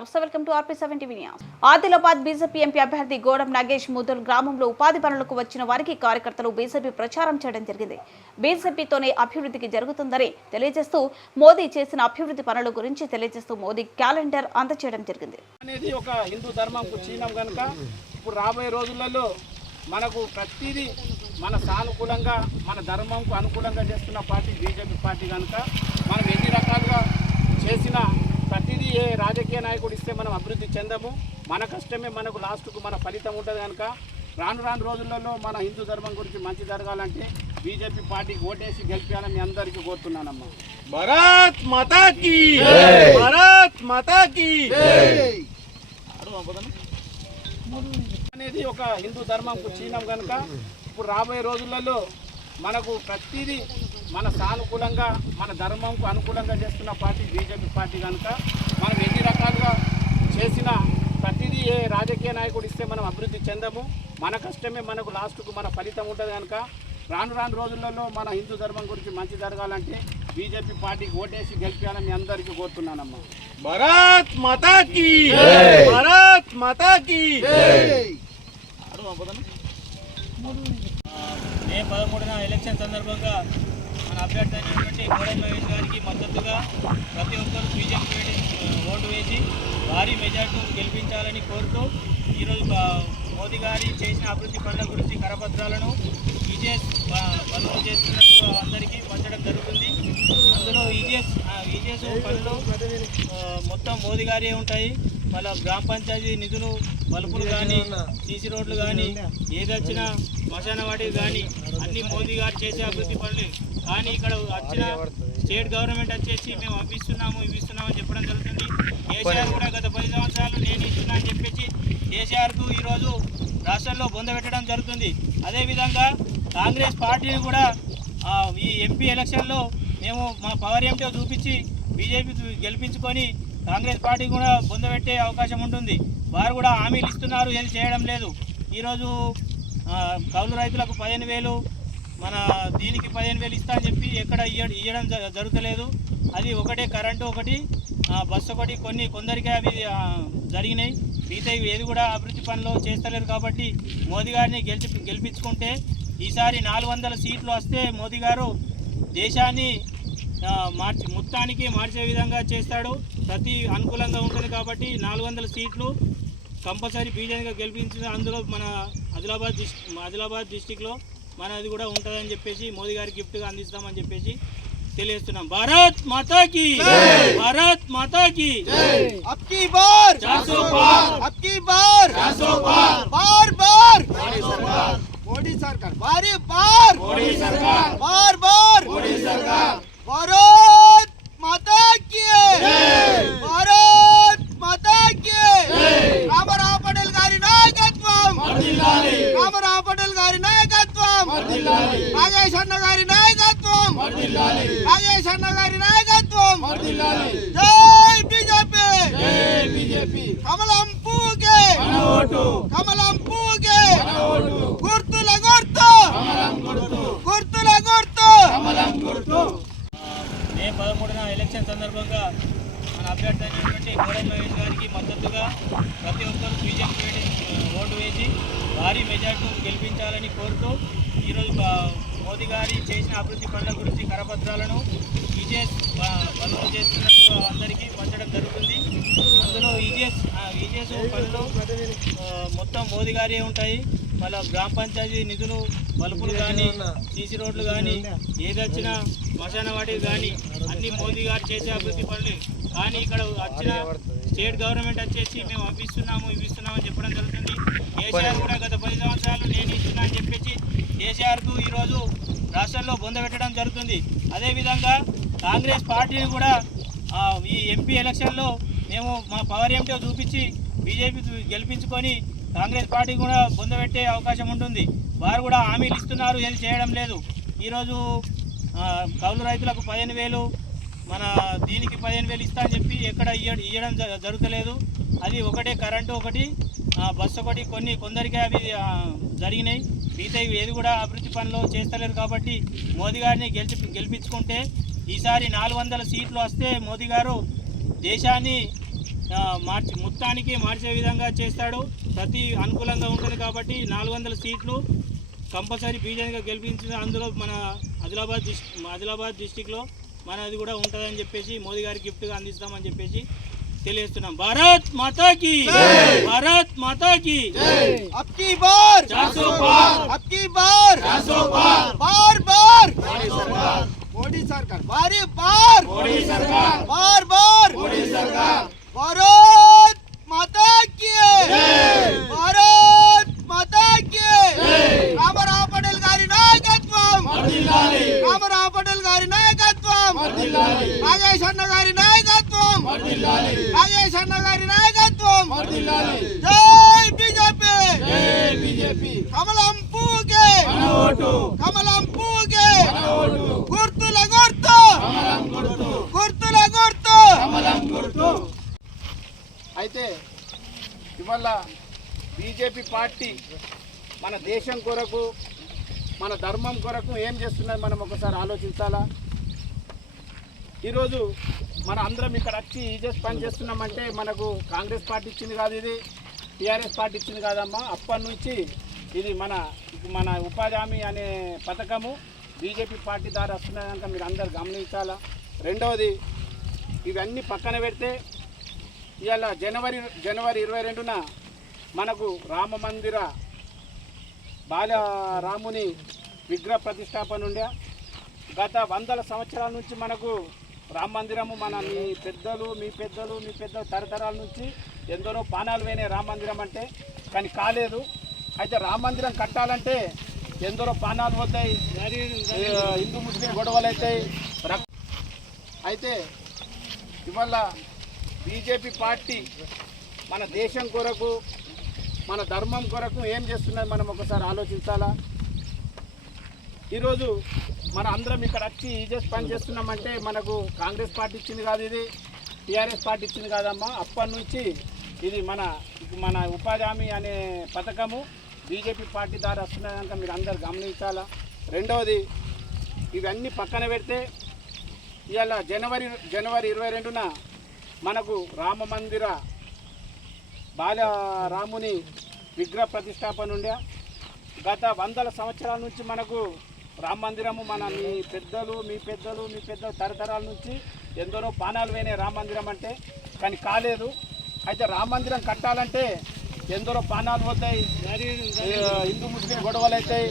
నమస్తే, welcome to RP7 TV news. Adilabad BJP MP అభ్యర్థి గోడం నాగేష్ ముదల్ గ్రామంలో ఉపాధి పనులకు వచ్చిన వారికి కార్యకర్తలు బీజేపీ ప్రచారం చేయడం జరిగింది. బీజేపీతోనే అభివృద్ధికి జరుగుతుందని తెలియజేస్తూ మోదీ చేసిన అభివృద్ధి పనుల గురించి తెలియజేస్తూ మోదీ క్యాలెండర్ అందజేయడం జరిగింది. అనేది ఒక హిందూ ధర్మంకు చిహ్నం కనుక ఇప్పుడు రాబోయే రోజులలో మనకు ప్రతిదీ మన సానుకూలంగా మన ధర్మంకు అనుకూలంగా చేస్తున్న పార్టీ బీజేపీ పార్టీ కనుక మనం ఎన్ని రకాలుగా చేసిన ప్రతిదీ ఏ రాజకీయ నాయకుడు ఇస్తే మనం అభివృద్ధి చెందము. మన కష్టమే మనకు లాస్ట్కు మన ఫలితం ఉంటుంది కనుక రాను రోజులలో మన హిందూ ధర్మం గురించి మంచి జరగాలంటే బీజేపీ పార్టీకి ఓటేసి గెలిపించాలని మీ అందరికీ కోరుతున్నానమ్మా. భారత్ మాతా కీ జై, భారత్ మాతా కీ జై. అనేది ఒక హిందూ ధర్మంకు చిహ్నం కనుక ఇప్పుడు రాబోయే రోజులలో మనకు ప్రతిదీ మన సానుకూలంగా మన ధర్మంకు అనుకూలంగా చేస్తున్న పార్టీ బీజేపీ పార్టీ కనుక మనం ఎన్ని రకాలుగా చేసిన ప్రతిదీ ఏ రాజకీయ నాయకుడు ఇస్తే మనం అభివృద్ధి చెందము. మన కష్టమే మనకు లాస్ట్కు మన ఫలితం ఉంటుంది కనుక రాను రోజులలో మన హిందూ ధర్మం గురించి మంచి జరగాలంటే బీజేపీ పార్టీకి ఓటేసి గెలిపించాలని మీ అందరికీ కోరుతున్నానమ్మా. భారత్ మాతా కీ జై, భారత్ మాతా కీ జై. మే 13న ఎలక్షన్ సందర్భంగా మన అభ్యర్థి అయినటువంటి గోడం నాగేష్ గారికి మద్దతుగా ప్రతి ఒక్కరూ బీజేపీ ఓటు వేసి భారీ మెజార్టీని గెలిపించాలని కోరుతూ ఈరోజు మోదీ గారి చేసిన అభివృద్ధి పనుల గురించి కరపత్రాలను ఈజీఎస్ పనులు చేస్తున్నట్టు అందరికీ పంచడం జరుగుతుంది. అందులో ఈజీఎస్ పనులు మొత్తం మోదీ గారే ఉంటాయి. మళ్ళీ గ్రామ పంచాయతీ నిధులు, బల్బులు కానీ, సీసీ రోడ్లు కానీ, ఏదొచ్చినా శ్మశాన వాటికి కానీ అన్ని మోదీ గారు చేసే అభివృద్ధి పనులు. కానీ ఇక్కడ వచ్చిన స్టేట్ గవర్నమెంట్ వచ్చేసి మేము ఇవ్విస్తున్నామని చెప్పడం జరుగుతుంది. కేసీఆర్ కూడా గత 10 సంవత్సరాలు నేను ఇస్తున్నా అని చెప్పేసి కేసీఆర్కు ఈరోజు రాష్ట్రంలో బొందబెట్టడం జరుగుతుంది. అదేవిధంగా కాంగ్రెస్ పార్టీని కూడా ఈ ఎంపీ ఎలక్షన్లో మేము మా పవర్ ఏమిటో చూపించి బీజేపీకి గెలిపించుకొని కాంగ్రెస్ పార్టీ కూడా బొందబెట్టే అవకాశం ఉంటుంది. వారు కూడా హామీలు ఇస్తున్నారు, ఏది చేయడం లేదు. ఈరోజు కౌలు రైతులకు 15,000, మన దీనికి 15,000 ఇస్తా అని చెప్పి ఎక్కడ ఇవ్వడం జరుగుతలేదు. అది ఒకటే కరెంటు, ఒకటి బస్సు, ఒకటి కొందరికి అవి జరిగినాయి. మిగతా ఏది కూడా అభివృద్ధి పనులు చేస్తలేరు. కాబట్టి మోదీ గారిని గెలిపించుకుంటే ఈసారి 400 సీట్లు వస్తే మోదీ గారు దేశాన్ని మొత్తానికి మార్చే విధంగా చేస్తాడు. ప్రతి అనుకూలంగా ఉంటుంది. కాబట్టి 400 సీట్లు కంపల్సరీ బీజేపీగా గెలిపించిన అందులో మన ఆదిలాబాద్ డిస్టిక్లో మనది కూడా ఉంటుందని చెప్పేసి మోదీ గారి గిఫ్ట్గా అందిస్తామని చెప్పేసి తెలియజేస్తున్నాం. భారత్ మాతా కీ జై, భారత్ మాతా కీ జై. అబ్కీ బార్ 400 పార్, అబ్కీ బార్ 400 పార్, బార్ బార్ మోడీ సర్కార్, బారీ బార్ మోడీ సర్కార్, బార్ బార్ మోడీ సర్కార్. భారత్ మాతా కీ జై, భారత్ మాతా కీ జై. రామారావు పటేల్ గారి నాయకత్వం వర్ధిల్లాలి, రామారావు పటేల్ గారి నాయకత్వం వర్ధిల్లాలి, నాగేష్ అన్న గారి నాయకత్వం వర్ధిల్లాలి, నాగేష్ అన్న గారి నాయకత్వం వర్ధిల్లాలి. జై బీజేపీ, జై బీజేపీ. కమలం పూకే మన ఓటు, కమలం పూకే మన ఓటు, గుర్తుల గుర్తు కమలం గుర్తు, గుర్తుల గుర్తు కమలం గుర్తు. మే 13న ఎలక్షన్ సందర్భంగా మన అభ్యర్థి అయినటువంటి గోడం నాగేష్ గారికి మద్దతుగా ప్రతి ఒక్కరూ బీజేపీ ఓటు వేసి భారీ మెజార్టీని గెలిపించాలని కోరుతూ ఈరోజు మోదీ గారి చేసిన అభివృద్ధి పనుల గురించి కరపత్రాలను ఈజీఎస్ పనులు చేస్తున్నట్టు అందరికీ పంచడం జరుగుతుంది. అందులో ఈజీఎస్ పనులు మొత్తం మోదీ గారే ఉంటాయి. మళ్ళీ గ్రామ పంచాయతీ నిధులు, బల్బులు కానీ, సీసీ రోడ్లు కానీ, ఏదొచ్చినా శ్మశాన వాటికి కానీ అన్ని మోదీ గారు చేసే అభివృద్ధి పనులు. కానీ ఇక్కడ వచ్చిన స్టేట్ గవర్నమెంట్ వచ్చేసి మేము ఇవ్విస్తున్నామని చెప్పడం జరుగుతుంది. కేసీఆర్ కూడా గత 10 సంవత్సరాలు నేను ఇస్తున్నా అని చెప్పేసి కేసీఆర్కు ఈరోజు రాష్ట్రంలో బొందబెట్టడం జరుగుతుంది. అదేవిధంగా కాంగ్రెస్ పార్టీని కూడా ఈ ఎంపీ ఎలక్షన్లో మేము మా పవర్ ఏమిటో చూపించి బీజేపీకి గెలిపించుకొని కాంగ్రెస్ పార్టీ కూడా బొందబెట్టే అవకాశం ఉంటుంది. వారు కూడా హామీలు ఇస్తున్నారు, ఏది చేయడం లేదు. ఈరోజు కౌలు రైతులకు 15,000, మన దీనికి 15,000 ఇస్తా అని చెప్పి ఎక్కడ ఇవ్వడం జరుగుతలేదు. అది ఒకటే కరెంటు, ఒకటి బస్సు, ఒకటి కొందరికి అవి జరిగినాయి. మిగతా ఏది కూడా అభివృద్ధి పనులు చేస్తలేరు. కాబట్టి మోదీ గారిని గెలిపించుకుంటే ఈసారి 400 సీట్లు వస్తే మోదీ గారు దేశాన్ని మొత్తానికి మార్చే విధంగా చేస్తాడు. ప్రతి అనుకూలంగా ఉంటుంది కాబట్టి 400 సీట్లు కంపల్సరీ బీజేపీగా గెలిపించిన అందులో మన ఆదిలాబాద్ డిస్టిక్లో మనది కూడా ఉంటుందని చెప్పేసి మోదీ గారి గిఫ్ట్గా అందిస్తామని చెప్పేసి తెలియజేస్తున్నాం. భారత్ మాతాకి, భారత్ మాతాకి. అబ్కి బార్ 400 పార్, అబ్కి బార్ 400 పార్. బార్ బార్ మోడీ సర్కార్ బారీ బార్ మోడీ సర్కార్, బార్ బార్ మోడీ సర్కార్. భారత్ మాతా కీ భారత్ మాతా కీ రామారావు పటేల్ గారి నాయకత్వం, రామారావు పటేల్ గారి నాయకత్వం, నాగేష్ అన్న గారి నాయకత్వం, నాగేష్ అన్న గారి నాయకత్వం. జై బీజేపీ, జై బీజేపీ. కమలం పూకే, మన ఓటు కమలం పూకే, గుర్తుల గుర్తు, కమలం గుర్తు, గుర్తుల గుర్తు. కమలం గుర్తు. అయితే ఇవాళ బీజేపీ పార్టీ మన దేశం కొరకు, మన ధర్మం కొరకు ఏం చేస్తున్నది మనం ఒకసారి ఆలోచించాలా. ఈరోజు మన అందరం ఇక్కడ వచ్చి ఈ చేసి పని చేస్తున్నామంటే మనకు కాంగ్రెస్ పార్టీ ఇచ్చింది కాదు, ఇది టీఆర్ఎస్ పార్టీ ఇచ్చింది కాదమ్మా. అప్పటి నుంచి ఇది మన ఉపాధి హామీ అనే పథకము బీజేపీ పార్టీ ద్వారా వస్తున్నది కనుక మీరు అందరు గమనించాలా. రెండవది, ఇవన్నీ పక్కన పెడితే ఇవాళ జనవరి 22న మనకు రామ మందిర బాలరాముని విగ్రహ ప్రతిష్టాపన ఉండే. గత 100 సంవత్సరాల నుంచి మనకు రామ మందిరము మీ పెద్దలు తరతరాల నుంచి ఎందరో పానాలు పోయినాయి రామ మందిరం అంటే, కానీ కాలేదు. అయితే రామ మందిరం కట్టాలంటే ఎందరో పానాలు పోతాయి, హిందూ ముస్లిం గొడవలు అవుతాయి. అయితే ఇవాళ బీజేపీ పార్టీ మన దేశం కొరకు, మన ధర్మం కొరకు ఏం చేస్తున్నది మనం ఒకసారి ఆలోచించాలా. ఈరోజు మన అందరం ఇక్కడ వచ్చి ఈ చేసి పని చేస్తున్నామంటే మనకు కాంగ్రెస్ పార్టీ ఇచ్చింది కాదు, ఇది టీఆర్ఎస్ పార్టీ ఇచ్చింది కాదమ్మా. అప్పటి నుంచి ఇది మన ఉపాధి హామీ అనే పథకము బీజేపీ పార్టీ ద్వారా వస్తున్నది కనుక మీరు అందరు గమనించాలా. రెండవది, ఇవన్నీ పక్కన పెడితే ఇవాళ జనవరి 22న మనకు రామ మందిర బాలరాముని విగ్రహ ప్రతిష్టాపన ఉండే. గత 100 సంవత్సరాల నుంచి మనకు రామ మందిరము మీ పెద్దలు తరతరాల నుంచి ఎందరో పానాలు పోయినాయి రామ మందిరం అంటే, కానీ కాలేదు. అయితే రామ మందిరం కట్టాలంటే ఎందరో పానాలు పోతాయి, హిందూ ముస్లిం గొడవలు అవుతాయి.